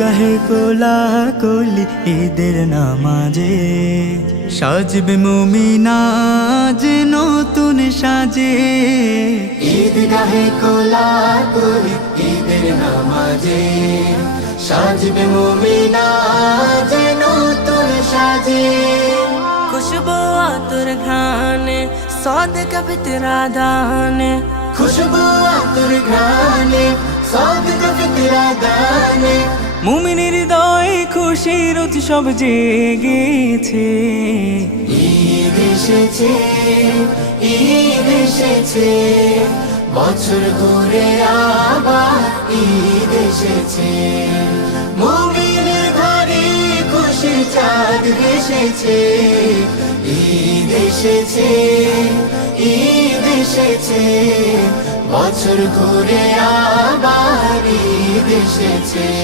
গাহে কোলাকুলি ঈদের নামাজে, সাজবে মুমিনা যে নতুন সাজে। ঈদ গাহে কোলাকুলি ঈদের নামাজে, সাজবে মুমিনা যে নতুন সাজে। खुशबू आतुर घाने सौदका फितरा दाने, খুশবু আতর ঘ্রাণে সাদকা ফিতরা দানে। মুমিনের হৃদয়ে খুশির উৎসব জেগেছে। ঈদ এসেছে, ঈদ এসেছে, বছর ঘুরে আবার ঈদ এসেছে। মুমিনের ঘরে খুশি চাঁদ এসেছে। ঈদ এসেছে, ঈদ এসেছে, বছর ঘুরে আবার ঈদ এসেছে।